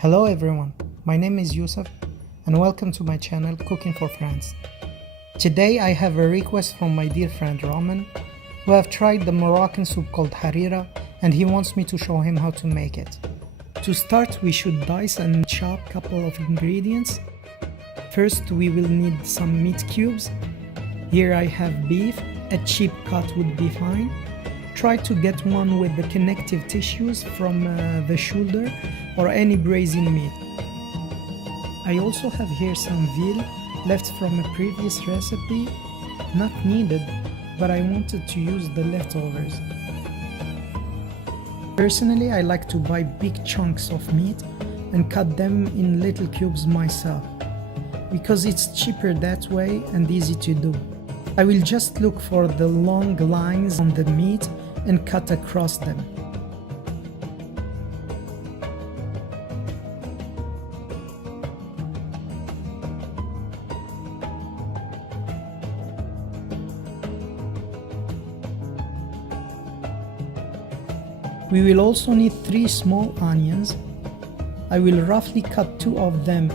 Hello everyone, my name is Yusuf and welcome to my channel Cooking for Friends. Today I have a request from my dear friend Roman, who have tried the Moroccan soup called Harira and he wants me to show him how to make it. To start, we should dice and chop a couple of ingredients. First we will need some meat cubes. Here I have beef, a cheap cut would be fine. Try to get one with the connective tissues from the shoulder or any braising meat. I also have here some veal left from a previous recipe, not needed, but I wanted to use the leftovers. Personally, I like to buy big chunks of meat and cut them in little cubes myself, because it's cheaper that way and easy to do. I will just look for the long lines on the meat and cut across them. We will also need 3 small onions. I will roughly cut 2 of them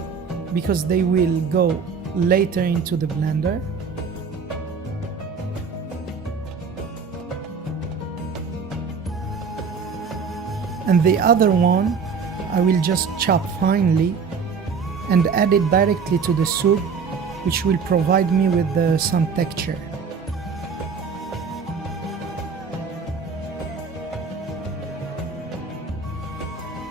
because they will go later into the blender. And the other one I will just chop finely and add it directly to the soup, which will provide me with some texture.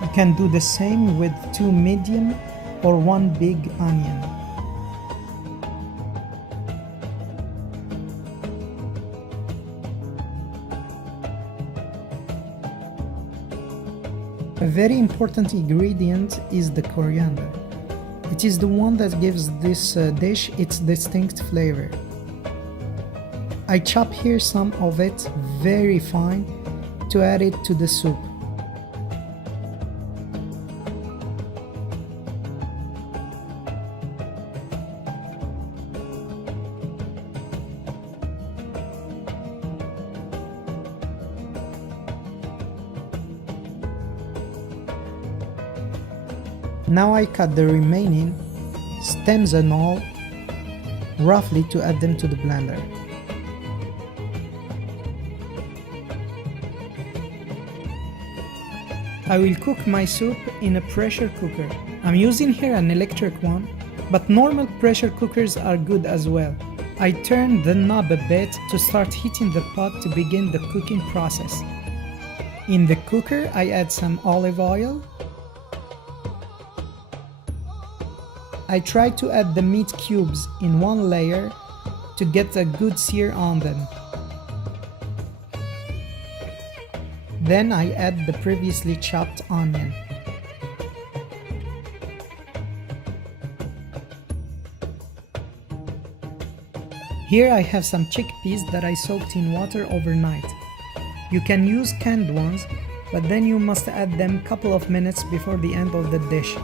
You can do the same with 2 medium or 1 big onion. A very important ingredient is the coriander. It is the one that gives this dish its distinct flavor. I chop here some of it very fine to add it to the soup. Now I cut the remaining, stems and all, roughly to add them to the blender. I will cook my soup in a pressure cooker. I'm using here an electric one, but normal pressure cookers are good as well. I turn the knob a bit to start heating the pot to begin the cooking process. In the cooker I add some olive oil. I try to add the meat cubes in one layer to get a good sear on them. Then I add the previously chopped onion. Here I have some chickpeas that I soaked in water overnight. You can use canned ones, but then you must add them a couple of minutes before the end of the dish.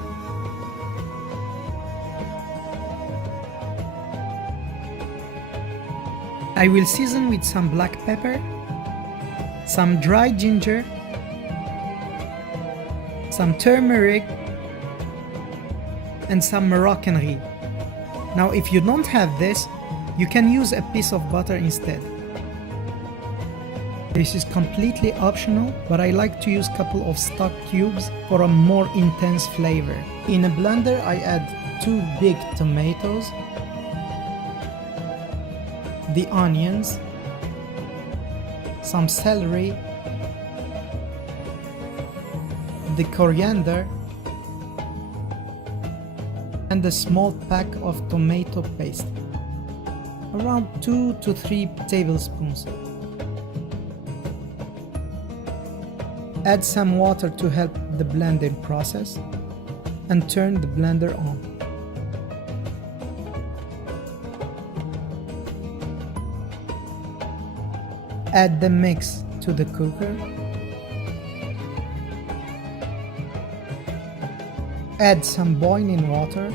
I will season with some black pepper, some dried ginger, some turmeric, and some Moroccan Harira. Now if you don't have this, you can use a piece of butter instead. This is completely optional, but I like to use a couple of stock cubes for a more intense flavor. In a blender I add 2 big tomatoes, the onions, some celery, the coriander, and a small pack of tomato paste, around 2 to 3 tablespoons. Add some water to help the blending process and turn the blender on. Add the mix to the cooker. Add some boiling water.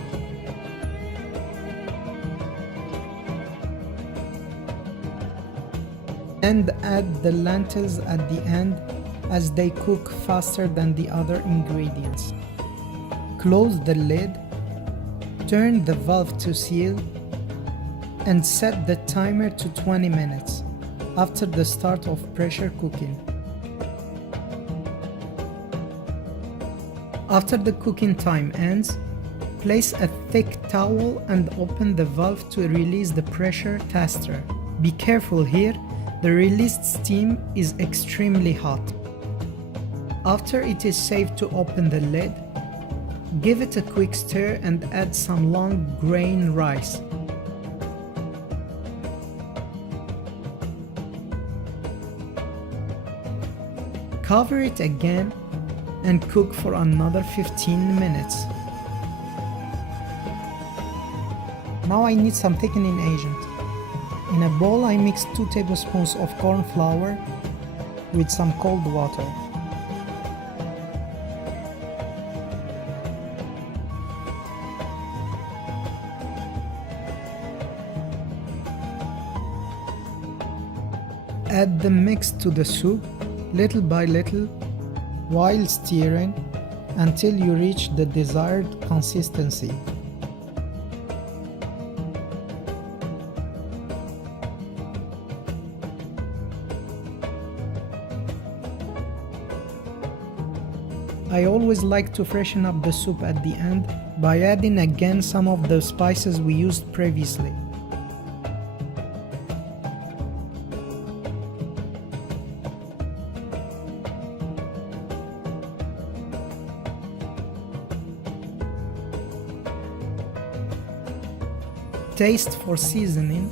And add the lentils at the end as they cook faster than the other ingredients. Close the lid, turn the valve to seal, and set the timer to 20 minutes after the start of pressure cooking. After the cooking time ends, place a thick towel and open the valve to release the pressure faster. Be careful here, the released steam is extremely hot. After it is safe to open the lid, give it a quick stir and add some long grain rice. Cover it again and cook for another 15 minutes. Now I need some thickening agent. In a bowl I mix 2 tablespoons of corn flour with some cold water. Add the mix to the soup little by little while stirring until you reach the desired consistency. I always like to freshen up the soup at the end by adding again some of the spices we used previously. Taste for seasoning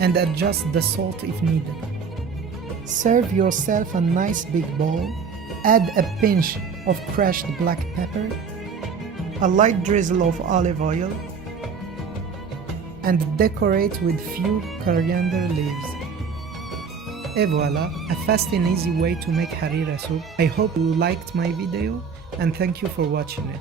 and adjust the salt if needed. Serve yourself a nice big bowl, add a pinch of crushed black pepper, a light drizzle of olive oil, and decorate with few coriander leaves. Et voila, a fast and easy way to make harira soup. I hope you liked my video and thank you for watching it.